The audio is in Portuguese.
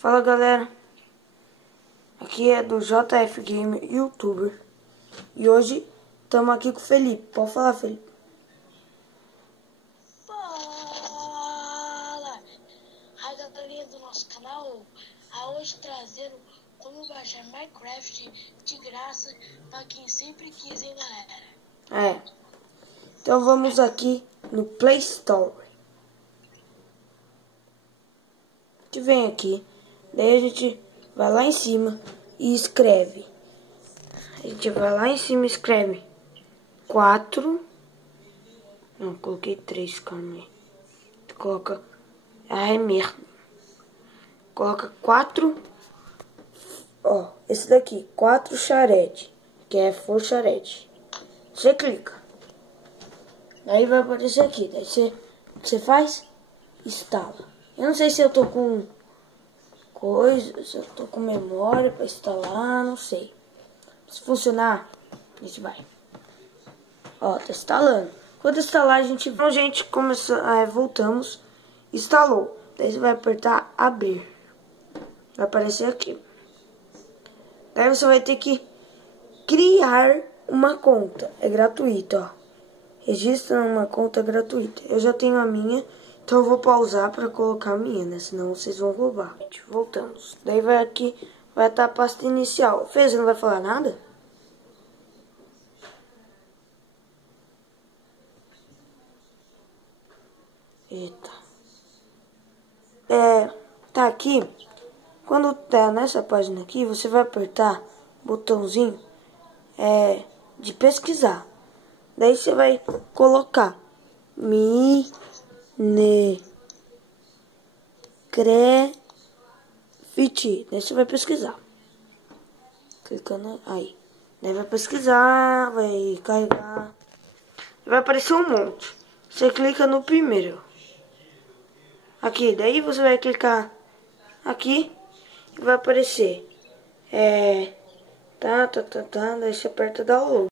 Fala galera, aqui é do JF Gamer Youtuber e hoje estamos aqui com o Felipe. Pode falar, Felipe? Fala! A galerinha do nosso canal, hoje trazendo como baixar Minecraft de graça para quem sempre quis, hein, galera? Então vamos aqui no Play Store. A gente vem aqui, daí a gente vai lá em cima e escreve. A gente vai lá em cima e escreve 4. Não, coloquei 3, calma aí. Coloca. É merda. Coloca 4. Ó, esse daqui, 4 charete. Que é for charete. Você clica. Aí vai aparecer aqui. Daí você faz, instala. Eu não sei se eu tô com coisa, se eu tô com memória pra instalar, não sei. Se funcionar, a gente vai. Ó, tá instalando. Quando instalar, a gente começa, voltamos, instalou. Daí você vai apertar abrir. Vai aparecer aqui. Daí você vai ter que criar uma conta. É gratuito, ó. Registra uma conta gratuita. Eu já tenho a minha, então eu vou pausar para colocar a minha, né? Senão vocês vão roubar. Voltamos. Daí vai aqui, vai estar a pasta inicial. Fez, não vai falar nada? Eita. Tá aqui. Quando tá nessa página aqui, você vai apertar o botãozinho de pesquisar. Daí você vai colocar Minecraft. Daí você vai pesquisar. Clicando aí. Daí vai pesquisar, vai carregar. Vai aparecer um monte. Você clica no primeiro. Aqui, daí você vai clicar aqui e vai aparecer. Daí você aperta download.